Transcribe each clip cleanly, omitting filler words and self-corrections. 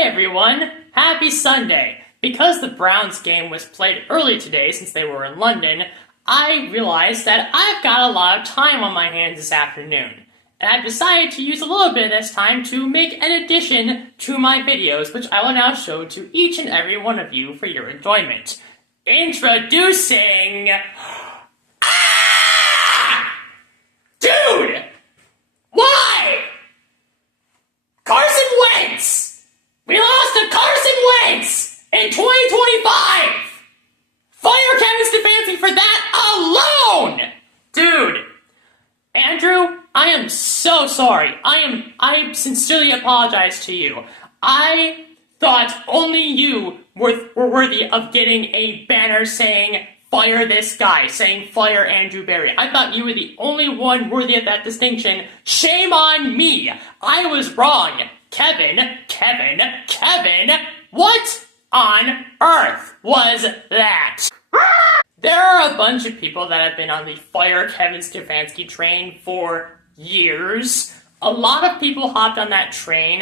Hey everyone, happy Sunday! Because the Browns game was played early today since they were in London, I realized that I've got a lot of time on my hands this afternoon. And I've decided to use a little bit of this time to make an addition to my videos, which I will now show to each and every one of you for your enjoyment. Introducing... Dude! Why? Carson Wentz! We lost to Carson Wentz in 2025! Fire Kevin Stefanski for that alone! Dude, Andrew, I am so sorry. I sincerely apologize to you. I thought only you were worthy of getting a banner saying, fire this guy, saying fire Andrew Berry. I thought you were the only one worthy of that distinction. Shame on me. I was wrong. Kevin, what on earth was that? There are a bunch of people that have been on the fire Kevin Stefanski train for years. A lot of people hopped on that train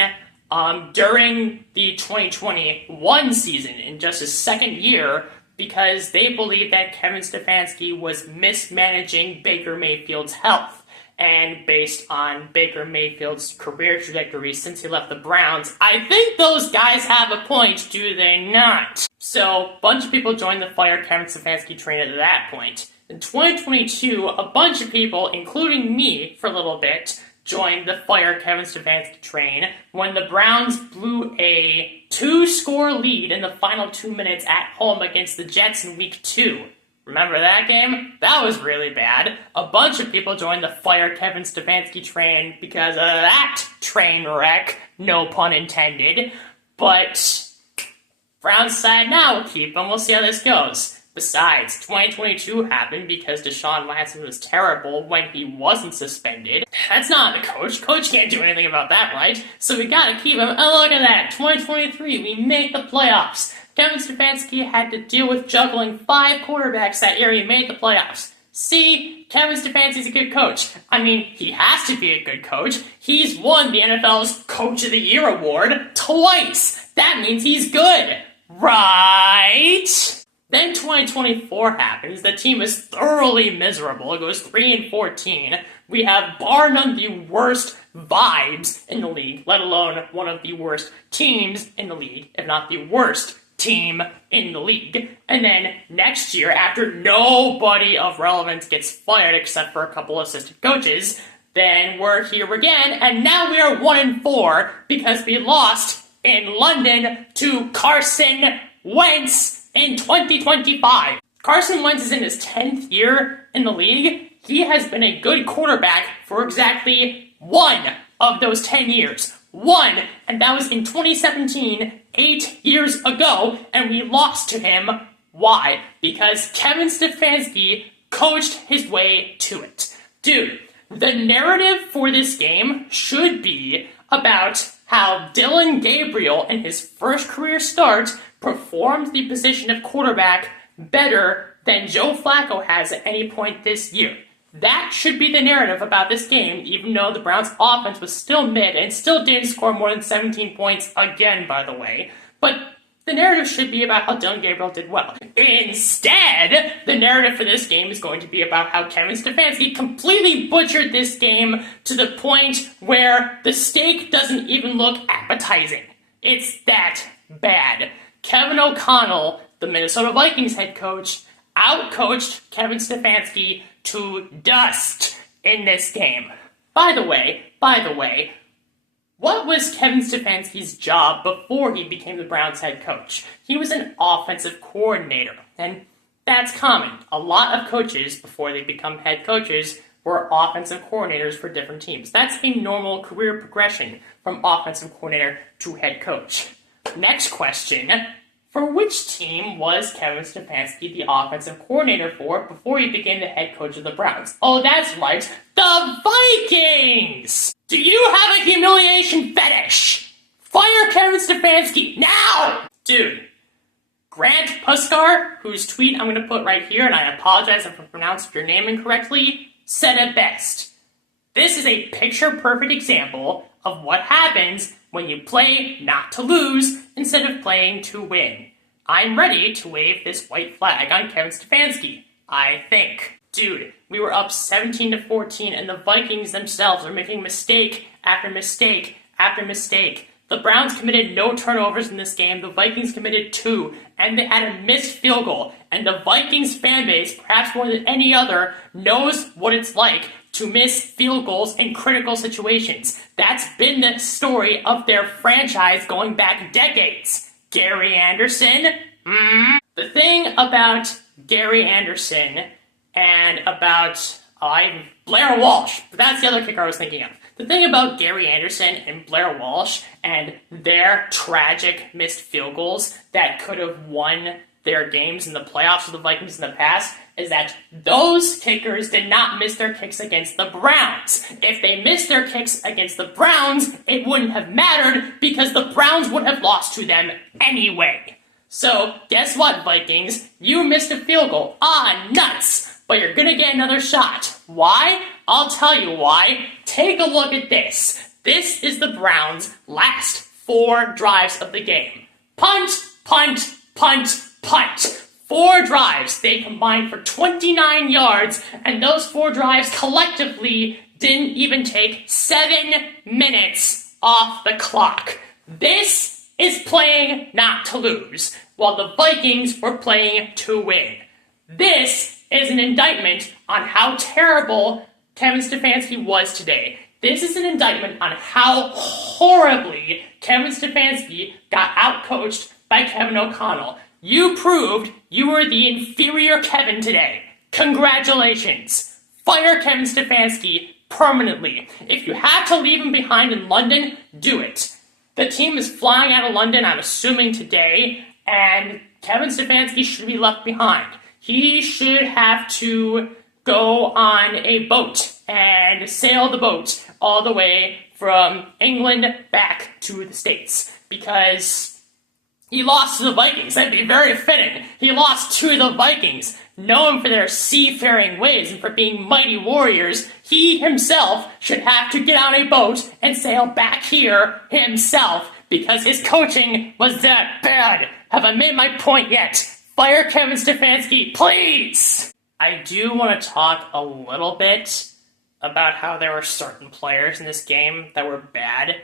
during the 2021 season in just his second year because they believed that Kevin Stefanski was mismanaging Baker Mayfield's health. And based on Baker Mayfield's career trajectory since he left the Browns, I think those guys have a point, do they not? So, a bunch of people joined the fire Kevin Stefanski train at that point. In 2022, a bunch of people, including me for a little bit, joined the fire Kevin Stefanski train when the Browns blew a 2-score lead in the final 2 minutes at home against the Jets in Week 2. Remember that game? That was really bad. A bunch of people joined the fire Kevin Stefanski train because of that train wreck, no pun intended. But Browns side now, we'll keep him, we'll see how this goes. Besides, 2022 happened because Deshaun Watson was terrible when he wasn't suspended. That's not the coach. Coach can't do anything about that, right? So we gotta keep him. And look at that, 2023, we make the playoffs. Kevin Stefanski had to deal with juggling 5 quarterbacks that year he made the playoffs. See, Kevin Stefanski's a good coach. I mean, he has to be a good coach. He's won the NFL's Coach of the Year award twice. That means he's good, right? Then 2024 happens. The team is thoroughly miserable. It goes 3-14. We have bar none the worst vibes in the league, let alone one of the worst teams in the league, if not the worst team in the league. And then next year, after nobody of relevance gets fired except for a couple assistant coaches, then we're here again, and now we are 1-4 because we lost in London to Carson Wentz in 2025. Carson Wentz is in his 10th year in the league. He has been a good quarterback for exactly 1 of those 10 years. 1, and that was in 2017, 8 years ago, and we lost to him. Why? Because Kevin Stefanski coached his way to it. Dude, the narrative for this game should be about how Dylan Gabriel, in his first career start, performed the position of quarterback better than Joe Flacco has at any point this year. That should be the narrative about this game, even though the Browns' offense was still mid and still didn't score more than 17 points again, by the way. But the narrative should be about how Dylan Gabriel did well. Instead, the narrative for this game is going to be about how Kevin Stefanski completely butchered this game to the point where the steak doesn't even look appetizing. It's that bad. Kevin O'Connell, the Minnesota Vikings head coach, outcoached Kevin Stefanski to dust in this game. By the way, what was Kevin Stefanski's job before he became the Browns head coach? He was an offensive coordinator, and that's common. A lot of coaches, before they become head coaches, were offensive coordinators for different teams. That's a normal career progression from offensive coordinator to head coach. Next question. For which team was Kevin Stefanski the offensive coordinator for before he became the head coach of the Browns? Oh, that's right, the Vikings! Do you have a humiliation fetish? Fire Kevin Stefanski, now! Dude, Grant Puskar, whose tweet I'm going to put right here, and I apologize if I pronounced your name incorrectly, said it best. This is a picture-perfect example of what happens when you play not to lose instead of playing to win. I'm ready to wave this white flag on Kevin Stefanski, I think. Dude, we were up 17-14 and the Vikings themselves are making mistake after mistake after mistake. The Browns committed no turnovers in this game, the Vikings committed 2, and they had a missed field goal. And the Vikings fan base, perhaps more than any other, knows what it's like to miss field goals in critical situations. That's been the story of their franchise going back decades. Gary Anderson? The thing about Gary Anderson and about Blair Walsh, that's the other kicker I was thinking of. The thing about Gary Anderson and Blair Walsh and their tragic missed field goals that could have won their games in the playoffs for the Vikings in the past is that those kickers did not miss their kicks against the Browns. If they missed their kicks against the Browns, it wouldn't have mattered because the Browns would have lost to them anyway. So, guess what, Vikings? You missed a field goal. Nuts! But you're gonna get another shot. Why? I'll tell you why. Take a look at this. This is the Browns' last 4 drives of the game. Punt, punt, punt, punt. 4 drives. They combined for 29 yards, and those 4 drives collectively didn't even take 7 minutes off the clock. This is playing not to lose, while the Vikings were playing to win. This is an indictment on how terrible Kevin Stefanski was today. This is an indictment on how horribly Kevin Stefanski got outcoached by Kevin O'Connell. You proved you were the inferior Kevin today. Congratulations. Fire Kevin Stefanski permanently. If you have to leave him behind in London, do it. The team is flying out of London, I'm assuming today, and Kevin Stefanski should be left behind. He should have to go on a boat and sail the boat all the way from England back to the States, because he lost to the Vikings. That'd be very fitting. He lost to the Vikings. Known for their seafaring ways and for being mighty warriors, he himself should have to get on a boat and sail back here himself, because his coaching was that bad. Have I made my point yet? Fire Kevin Stefanski, please! I do want to talk a little bit about how there were certain players in this game that were bad,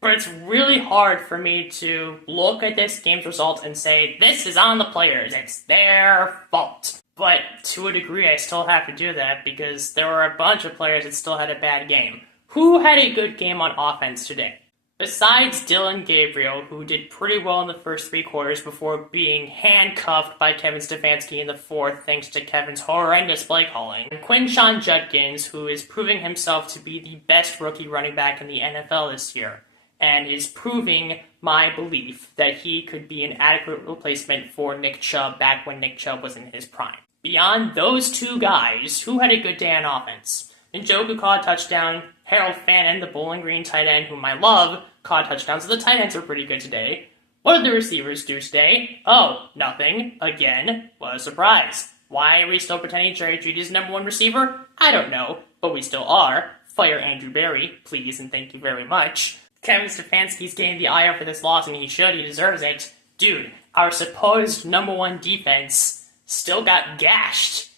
but it's really hard for me to look at this game's result and say, this is on the players, it's their fault. But to a degree, I still have to do that because there were a bunch of players that still had a bad game. Who had a good game on offense today? Besides Dillon Gabriel, who did pretty well in the first 3 quarters before being handcuffed by Kevin Stefanski in the 4th thanks to Kevin's horrendous play calling. And Quinshon Judkins, who is proving himself to be the best rookie running back in the NFL this year, and is proving my belief that he could be an adequate replacement for Nick Chubb back when Nick Chubb was in his prime. Beyond those 2 guys, who had a good day on offense? Njoku caught a touchdown. Harold Fannin, the Bowling Green tight end, whom I love, caught a touchdown, so the tight ends were pretty good today. What did the receivers do today? Oh, nothing. Again, what a surprise. Why are we still pretending Jerry Jeudy is number 1 receiver? I don't know, but we still are. Fire Andrew Berry, please, and thank you very much. Kevin Stefanski's getting the ire for this loss, and he should. He deserves it. Dude, our supposed number 1 defense still got gashed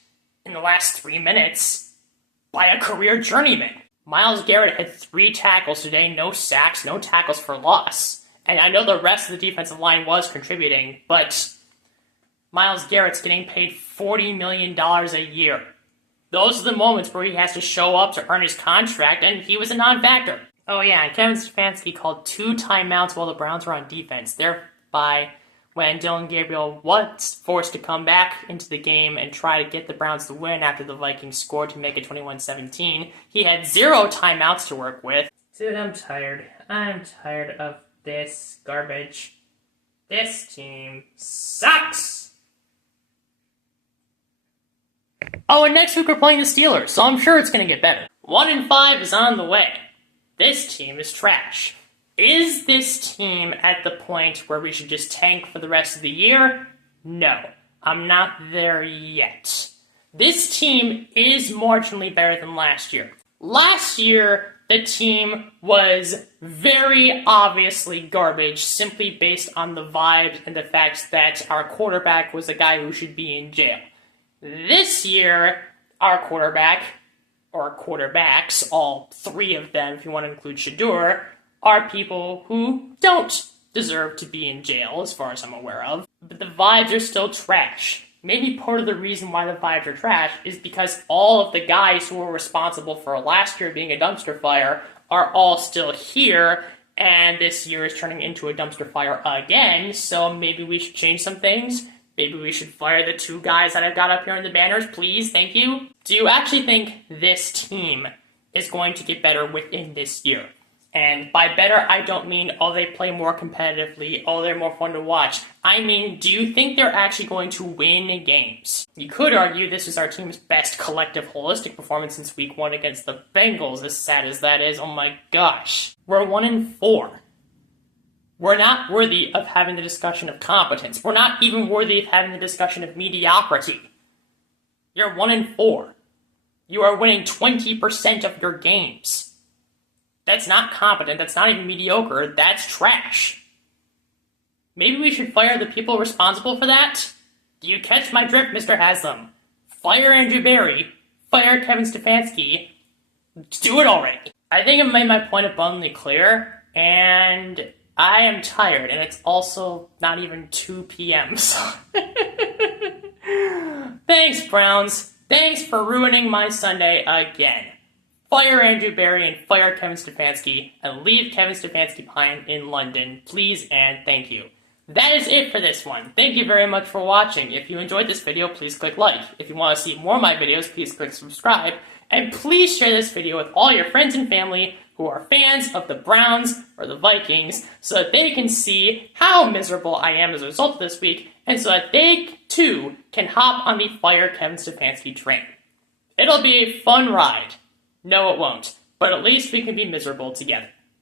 in the last 3 minutes by a career journeyman. Myles Garrett had 3 tackles today, no sacks, no tackles for loss. And I know the rest of the defensive line was contributing, but Myles Garrett's getting paid $40 million a year. Those are the moments where he has to show up to earn his contract, and he was a non-factor. Oh yeah, and Kevin Stefanski called 2 timeouts while the Browns were on defense, thereby when Dillon Gabriel was forced to come back into the game and try to get the Browns to win after the Vikings scored to make it 21-17. He had 0 timeouts to work with. Dude, I'm tired. I'm tired of this garbage. This team sucks! Oh, and next week we're playing the Steelers, so I'm sure it's going to get better. 1-5 is on the way. This team is trash. Is this team at the point where we should just tank for the rest of the year? No, I'm not there yet. This team is marginally better than last year. Last year, the team was very obviously garbage simply based on the vibes and the fact that our quarterback was a guy who should be in jail. This year, our quarterback, or quarterbacks, all three of them if you want to include Shadur, are people who don't deserve to be in jail as far as I'm aware of. But the vibes are still trash. Maybe part of the reason why the vibes are trash is because all of the guys who were responsible for last year being a dumpster fire are all still here, and this year is turning into a dumpster fire again, so maybe we should change some things. Maybe we should fire the two guys that I've got up here in the banners, please, thank you. Do you actually think this team is going to get better within this year? And by better, I don't mean, oh, they play more competitively, oh, they're more fun to watch. I mean, do you think they're actually going to win games? You could argue this is our team's best collective holistic performance since week 1 against the Bengals, as sad as that is. Oh my gosh. We're 1-4. We're not worthy of having the discussion of competence. We're not even worthy of having the discussion of mediocrity. You're 1-4. You are winning 20% of your games. That's not competent, that's not even mediocre, that's trash. Maybe we should fire the people responsible for that? Do you catch my drift, Mr. Haslam? Fire Andrew Berry, fire Kevin Stefanski, do it already. I think I've made my point abundantly clear, and I am tired, and it's also not even 2 p.m., so... Thanks, Browns. Thanks for ruining my Sunday again. Fire Andrew Berry and fire Kevin Stefanski, and leave Kevin Stefanski behind in London, please and thank you. That is it for this one. Thank you very much for watching. If you enjoyed this video, please click like. If you want to see more of my videos, please click subscribe. And please share this video with all your friends and family who are fans of the Browns or the Vikings so that they can see how miserable I am as a result of this week and so that they, too, can hop on the fire Kevin Stefanski train. It'll be a fun ride. No, it won't. But at least we can be miserable together.